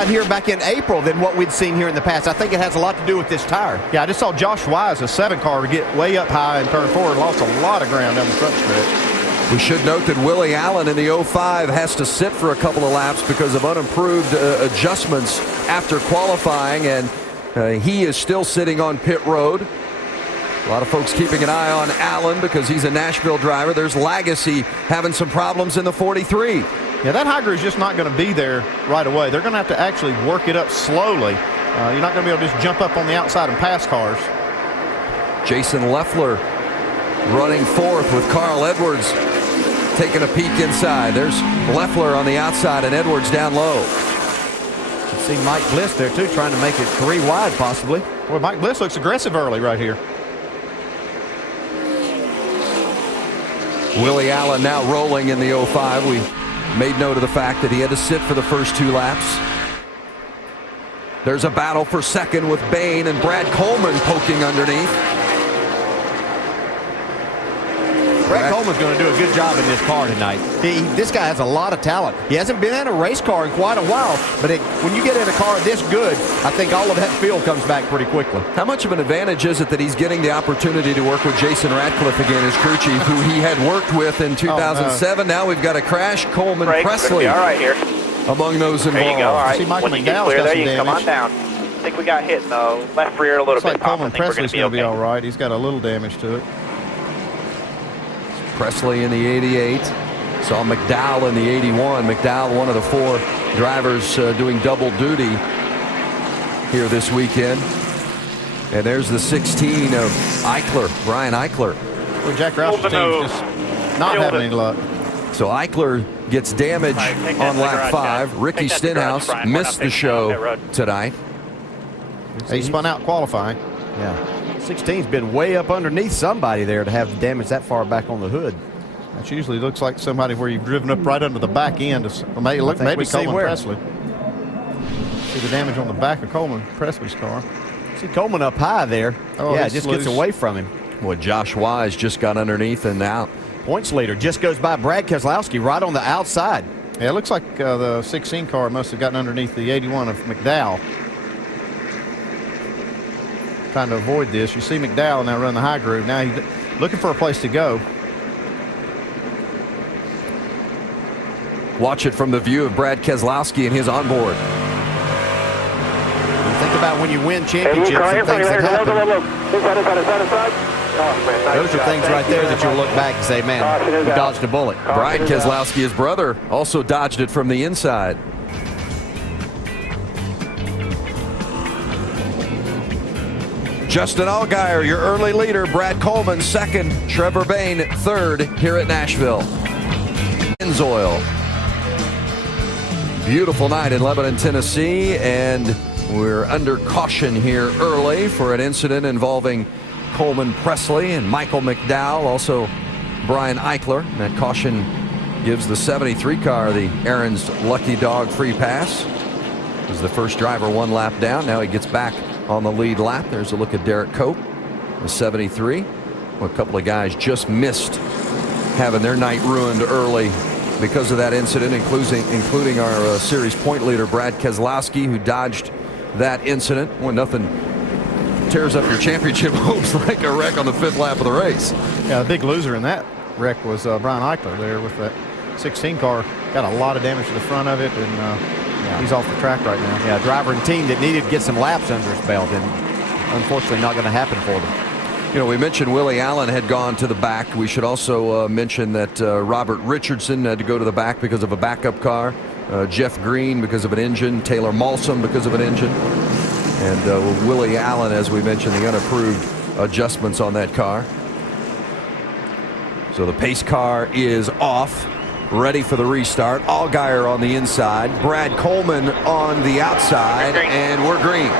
out here back in April than what we'd seen here in the past. I think it has a lot to do with this tire. Yeah, I just saw Josh Wise, a 7 car, get way up high and turn forward, lost a lot of ground down the front stretch. We should note that Willie Allen in the 05 has to sit for a couple of laps because of unimproved adjustments after qualifying, and he is still sitting on pit road. A lot of folks keeping an eye on Allen because he's a Nashville driver. There's Lagacy having some problems in the 43. Yeah, that high groove's just not going to be there right away. They're going to have to actually work it up slowly. You're not going to be able to just jump up on the outside and pass cars. Jason Leffler running fourth with Carl Edwards taking a peek inside. There's Leffler on the outside and Edwards down low. You see Mike Bliss there too, trying to make it 3 wide possibly. Well, Mike Bliss looks aggressive early right here. Willie Allen now rolling in the 05. We made note of the fact that he had to sit for the first 2 laps. There's a battle for second with Bain and Brad Coleman poking underneath. Brad Coleman's going to do a good job in this car tonight. This guy has a lot of talent. He hasn't been in a race car in quite a while, but when you get in a car this good, I think all of that feel comes back pretty quickly. How much of an advantage is it that he's getting the opportunity to work with Jason Ratcliffe again as crew chief, who he had worked with in 2007? Now we've got a crash. Coleman, Presley, all right here. Among those involved. There you go. All right. See, Michael Once you get McDowell's clear got there, some you can come on damage. down. I think we got hit in the left rear a little Looks bit. like Pop. Coleman I think we're Presley's going to be okay. all right. He's got a little damage to it. Presley in the 88. Saw McDowell in the 81. McDowell, one of the 4 drivers doing double duty here this weekend. And there's the 16 of Eichler, Brian Eichler. Well, Jack Rouse's team's just not having any luck. So Eichler gets damage on lap 5. Ricky Stenhouse missed the show tonight. He spun out qualifying. Yeah. 16's been way up underneath somebody there to have damage that far back on the hood. That usually looks like somebody where you've driven up right under the back end. Maybe Coleman Presley. See the damage on the back of Coleman Presley's car. See Coleman up high there. Oh, yeah, just gets away from him. Well, Josh Wise just got underneath and out. Points leader just goes by Brad Keselowski right on the outside. Yeah, it looks like the 16 car must have gotten underneath the 81 of McDowell. Trying to avoid this. You see McDowell now run the high groove. Now he's looking for a place to go. Watch it from the view of Brad Keselowski and his onboard. Think about when you win championships and things that happen. Those are things right there that you'll look back and say, man, we dodged a bullet. Brian Keselowski, his brother, also dodged it from the inside. Justin Allgaier, your early leader. Brad Coleman, second. Trevor Bain, third here at Nashville. Pennzoil. Beautiful night in Lebanon, Tennessee, and we're under caution here early for an incident involving Coleman Presley and Michael McDowell, also Brian Eichler. And that caution gives the 73 car the Aaron's Lucky Dog free pass. As the first driver 1 lap down, now he gets back on the lead lap. There's a look at Derek Cope, the 73. Well, a couple of guys just missed having their night ruined early because of that incident, including our series point leader Brad Keselowski, who dodged that incident. When nothing tears up your championship hopes like a wreck on the 5th lap of the race. Yeah, the big loser in that wreck was Brian Eichler there with that 16 car. Got a lot of damage to the front of it, and he's off the track right now. Yeah, driver and team that needed to get some laps under his belt, and unfortunately not going to happen for them. You know, we mentioned Willie Allen had gone to the back. We should also mention that Robert Richardson had to go to the back because of a backup car. Jeff Green because of an engine. Taylor Malsom because of an engine. And Willie Allen, as we mentioned, the unapproved adjustments on that car. So the pace car is off, ready for the restart. Allgaier on the inside. Brad Coleman on the outside. And we're green.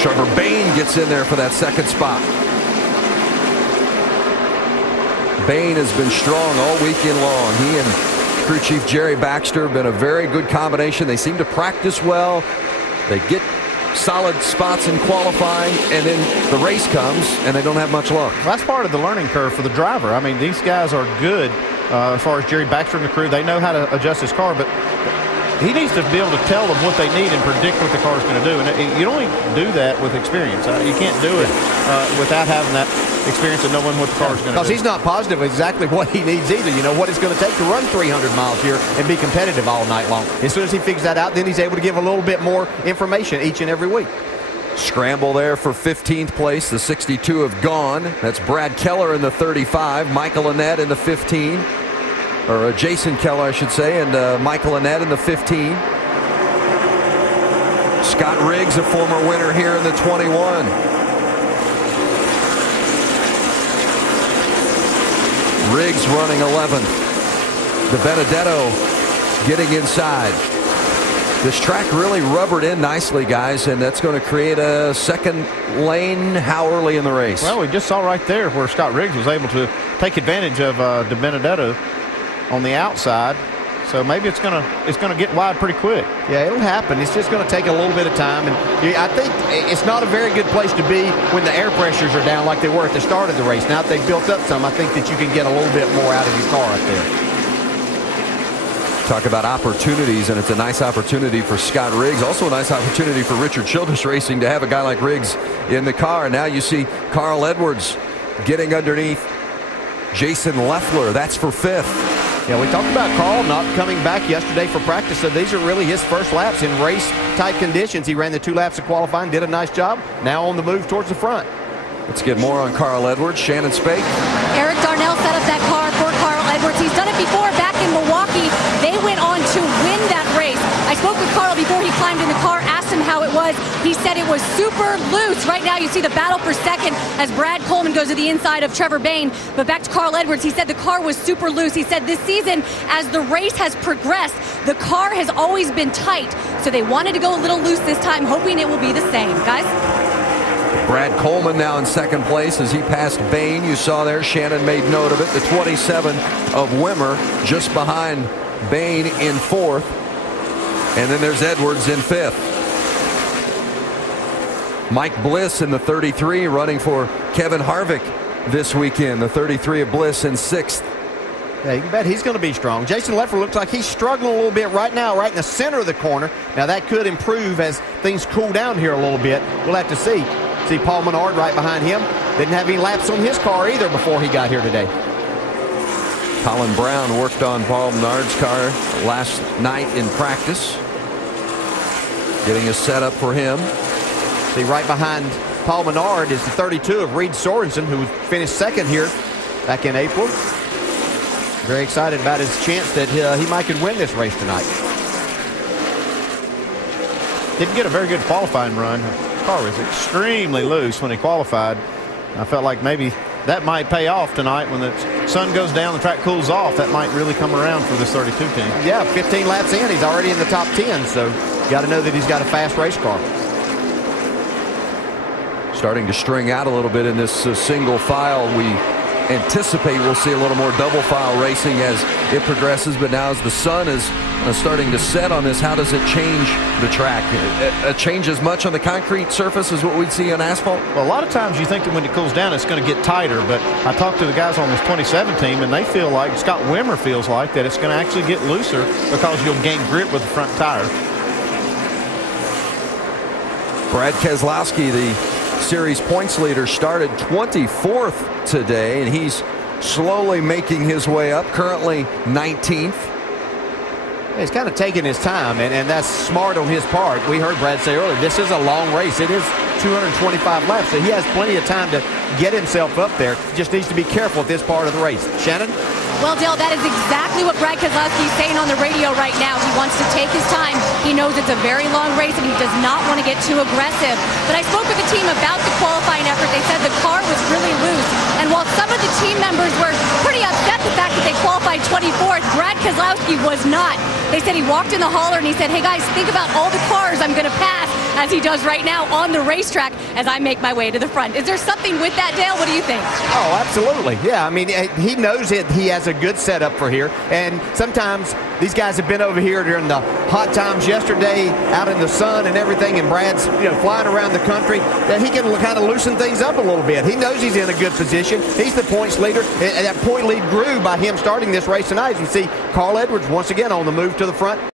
Trevor Bain gets in there for that second spot. Bain has been strong all weekend long. He and crew chief Jerry Baxter have been a very good combination. They seem to practice well. They get solid spots in qualifying, and then the race comes, and they don't have much luck. Well, that's part of the learning curve for the driver. I mean, these guys are good as far as Jerry Baxter and the crew. They know how to adjust his car, but he needs to be able to tell them what they need and predict what the car is going to do. And you don't do that with experience. You can't do it without having that experience and knowing what the car is going to do. Because he's not positive exactly what he needs either. You know, what it's going to take to run 300 miles here and be competitive all night long. As soon as he figures that out, then he's able to give a little bit more information each and every week. Scramble there for 15th place. The 62 have gone. That's Brad Keller in the 35, Michael Annett in the 15. Or Jason Keller, I should say, and Michael Annett in the 15. Scott Riggs, a former winner here in the 21. Riggs running 11th. De Benedetto getting inside. This track really rubbered in nicely, guys, and that's going to create a second lane. How early in the race? Well, we just saw right there where Scott Riggs was able to take advantage of De Benedetto on the outside, so maybe it's gonna get wide pretty quick. Yeah, it'll happen. It's just going to take a little bit of time, and I think it's not a very good place to be when the air pressures are down like they were at the start of the race. Now that they've built up some, I think that you can get a little bit more out of your car up there. Talk about opportunities, and it's a nice opportunity for Scott Riggs. Also a nice opportunity for Richard Childress Racing to have a guy like Riggs in the car. Now you see Carl Edwards getting underneath Jason Leffler. That's for 5th. Yeah, we talked about Carl not coming back yesterday for practice, so these are really his first laps in race-type conditions. He ran the 2 laps of qualifying, did a nice job. Now on the move towards the front. Let's get more on Carl Edwards. Shannon Spake. Eric Darnell set up that car for Carl Edwards. He's done it before back in Milwaukee. They went on to win that race. I spoke with Carl before he climbed in the car, asked him how it was. He said it was super loose. Right now you see the battle for second as Brad Coleman goes to the inside of Trevor Bayne. But back to Carl Edwards, he said the car was super loose. He said this season, as the race has progressed, the car has always been tight. So they wanted to go a little loose this time, hoping it will be the same. Guys? Brad Coleman now in second place as he passed Bayne. You saw there, Shannon made note of it. The 27 of Wimmer just behind Bayne in 4th. And then there's Edwards in 5th. Mike Bliss in the 33 running for Kevin Harvick this weekend. The 33 of Bliss in 6th. Yeah, you can bet he's going to be strong. Jason Leffler looks like he's struggling a little bit right now, right in the center of the corner. Now that could improve as things cool down here a little bit. We'll have to see. See Paul Menard right behind him. Didn't have any laps on his car either before he got here today. Colin Brown worked on Paul Menard's car last night in practice. Getting a setup for him. See, right behind Paul Menard is the 32 of Reed Sorensen, who finished second here back in April. Very excited about his chance that he might could win this race tonight. Didn't get a very good qualifying run. The car was extremely loose when he qualified. I felt like maybe that might pay off tonight when the sun goes down, the track cools off. That might really come around for this 32 team. Yeah, 15 laps in, he's already in the top 10, so you got to know that he's got a fast race car. Starting to string out a little bit in this single file. We anticipate we'll see a little more double file racing as it progresses, but now as the sun is starting to set on this, how does it change the track? It change as much on the concrete surface as what we'd see on asphalt? Well, a lot of times you think that when it cools down it's going to get tighter, but I talked to the guys on this 27 team and they feel like, Scott Wimmer feels like, that it's going to actually get looser because you'll gain grip with the front tire. Brad Keselowski, the series points leader, started 24th today, and he's slowly making his way up, currently 19th. He's kind of taking his time, and that's smart on his part. We heard Brad say earlier, this is a long race. It is 225 laps, so he has plenty of time to get himself up there. Just needs to be careful at this part of the race. Shannon? Well, Dale, that is exactly what Brad Keselowski is saying on the radio right now. He wants to take his time. He knows it's a very long race, and he does not want to get too aggressive. But I spoke with the team about the qualifying effort. They said the car was really loose. And while some of the team members were pretty upset the fact that they qualified 24th. Brad Keselowski was not. They said he walked in the hauler and he said, hey guys, think about all the cars I'm going to pass, as he does right now on the racetrack as I make my way to the front. Is there something with that, Dale? What do you think? Oh, absolutely. Yeah, I mean, he knows it. He has a good setup for here. And sometimes these guys have been over here during the hot times yesterday, out in the sun and everything, and Brad's flying around the country, that he can kind of loosen things up a little bit. He knows he's in a good position. He's the points leader, and that point lead grew by him starting this race tonight. As you see, Carl Edwards once again on the move to the front.